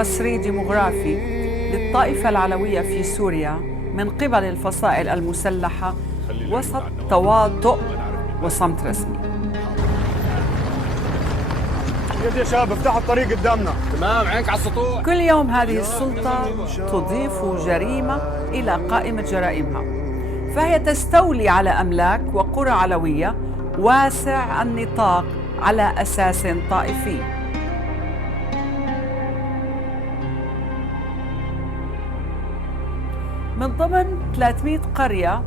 قسري ديموغرافي للطائفة العلوية في سوريا من قبل الفصائل المسلحة وسط تواطؤ وصمت رسمي. يا شباب افتحوا الطريق قدامنا. تمام، عينك على السطوح. كل يوم هذه السلطة تضيف جريمة إلى قائمة جرائمها، فهي تستولي على أملاك وقرى علوية واسع النطاق على أساس طائفي. من ضمن 300 قرية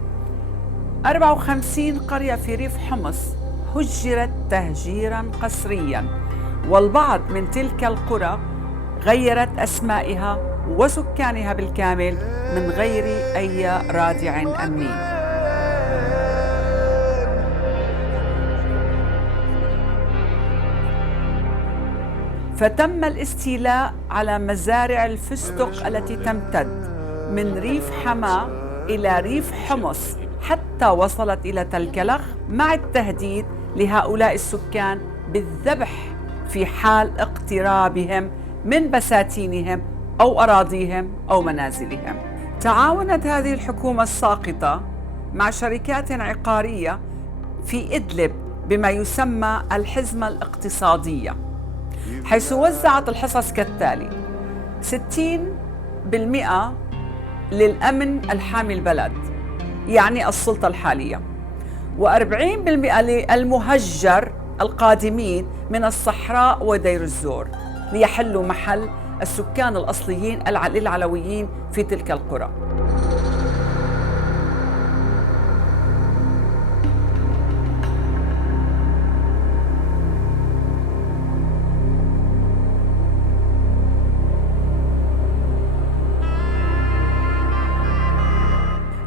54 قرية في ريف حمص هجرت تهجيراً قسرياً، والبعض من تلك القرى غيرت أسمائها وسكانها بالكامل من غير أي رادع أمني. فتم الاستيلاء على مزارع الفستق التي تمتد من ريف حماة إلى ريف حمص حتى وصلت إلى تلكلخ، مع التهديد لهؤلاء السكان بالذبح في حال اقترابهم من بساتينهم أو أراضيهم أو منازلهم. تعاونت هذه الحكومة الساقطة مع شركات عقارية في إدلب بما يسمى الحزمة الاقتصادية، حيث وزعت الحصص كالتالي: 60% للأمن الحامي البلد يعني السلطة الحالية، و40% للمهجر القادمين من الصحراء ودير الزور ليحلوا محل السكان الأصليين العلويين في تلك القرى.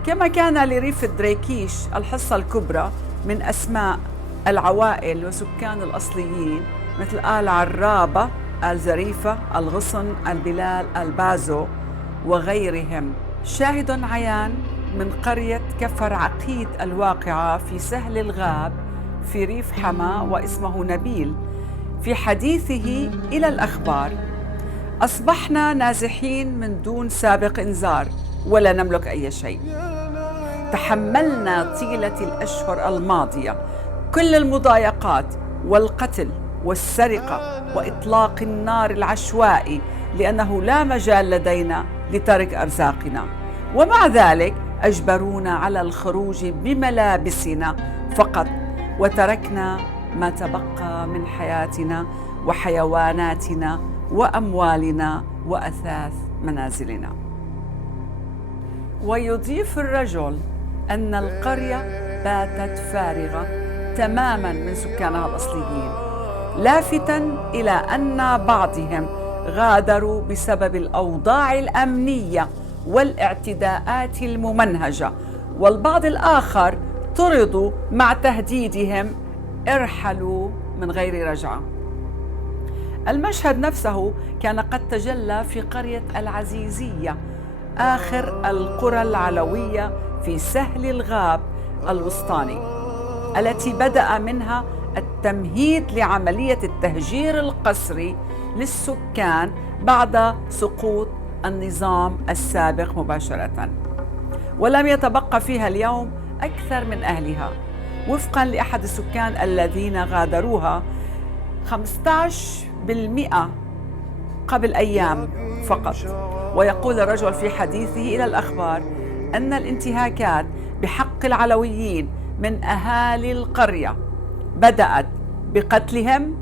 كما كان لريف الدريكيش الحصة الكبرى من أسماء العوائل وسكان الأصليين مثل آل عرابة، آل زريفة، الغصن، البلال، البازو وغيرهم. شاهد عيان من قرية كفر عقيد الواقعة في سهل الغاب في ريف حماة واسمه نبيل في حديثه إلى الأخبار: أصبحنا نازحين من دون سابق إنذار ولا نملك أي شيء. تحملنا طيلة الأشهر الماضية كل المضايقات والقتل والسرقة وإطلاق النار العشوائي لأنه لا مجال لدينا لترك أرزاقنا، ومع ذلك أجبرونا على الخروج بملابسنا فقط، وتركنا ما تبقى من حياتنا وحيواناتنا وأموالنا وأثاث منازلنا. ويضيف الرجل أن القرية باتت فارغة تماماً من سكانها الأصليين، لافتاً إلى أن بعضهم غادروا بسبب الأوضاع الأمنية والاعتداءات الممنهجة، والبعض الآخر طردوا مع تهديدهم ارحلوا من غير رجعة. المشهد نفسه كان قد تجلى في قرية العزيزية، آخر القرى العلوية في سهل الغاب الوسطاني، التي بدأ منها التمهيد لعملية التهجير القسري للسكان بعد سقوط النظام السابق مباشرة، ولم يتبقى فيها اليوم أكثر من أهلها. وفقاً لأحد السكان الذين غادروها 15% قبل أيام فقط. ويقول الرجل في حديثه إلى الأخبار أن الانتهاكات بحق العلويين من أهالي القرية بدأت بقتلهم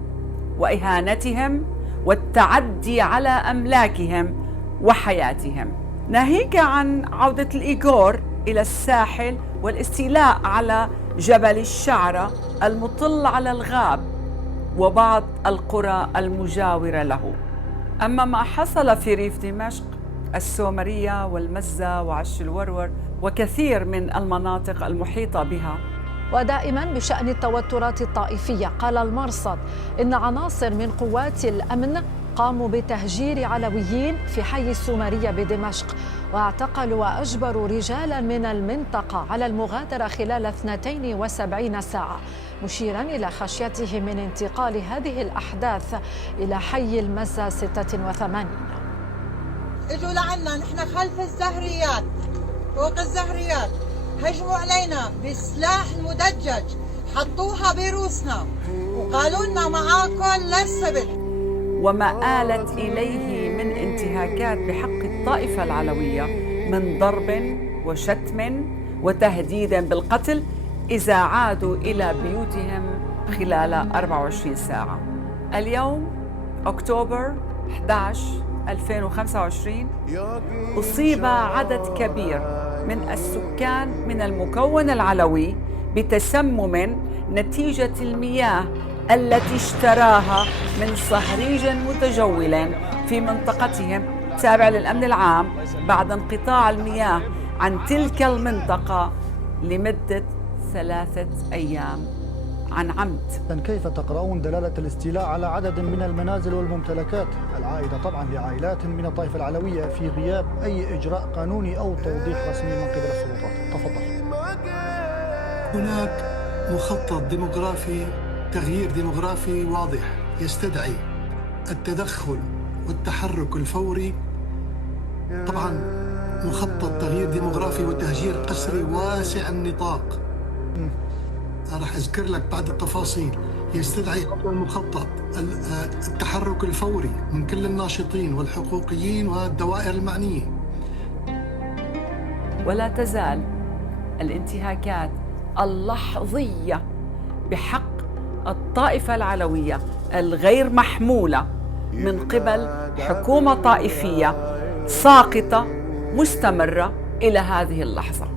وإهانتهم والتعدي على أملاكهم وحياتهم، ناهيك عن عودة الإيغور إلى الساحل والاستيلاء على جبل الشعرة المطل على الغاب وبعض القرى المجاورة له. أما ما حصل في ريف دمشق، السومرية والمزة وعش الورور وكثير من المناطق المحيطة بها. ودائما بشأن التوترات الطائفية، قال المرصد إن عناصر من قوات الأمن قاموا بتهجير علويين في حي السومرية بدمشق، واعتقلوا وأجبروا رجالا من المنطقة على المغادرة خلال 72 ساعة، مشيرا إلى خشيته من انتقال هذه الأحداث إلى حي المزة 86. اجوا لعنا نحن خلف الزهريات، فوق الزهريات، هجموا علينا بسلاح مدجج، حطوها بروسنا وقالوا لنا معاكم للسبت. وما آلت إليه من انتهاكات بحق الطائفة العلوية من ضرب وشتم وتهديد بالقتل إذا عادوا إلى بيوتهم خلال 24 ساعة. اليوم أكتوبر 11 2025 أصيب عدد كبير من السكان من المكون العلوي بتسمم نتيجة المياه التي اشتراها من صهريج متجول في منطقتهم تابع للأمن العام بعد انقطاع المياه عن تلك المنطقة لمدة 3 أيام عن عمد. كيف تقرؤون دلالة الاستيلاء على عدد من المنازل والممتلكات العائدة طبعا لعائلات من الطائفة العلوية في غياب أي إجراء قانوني أو توضيح رسمي من قبل السلطات؟ تفضل. هناك مخطط ديموغرافي، تغيير ديموغرافي واضح يستدعي التدخل والتحرك الفوري. طبعا مخطط تغيير ديموغرافي وتهجير قسري واسع النطاق، راح أذكر لك بعض التفاصيل. يستدعي المخطط التحرك الفوري من كل الناشطين والحقوقيين والدوائر المعنية. ولا تزال الانتهاكات اللحظية بحق الطائفة العلوية الغير محمولة من قبل حكومة طائفية ساقطة مستمرة إلى هذه اللحظة.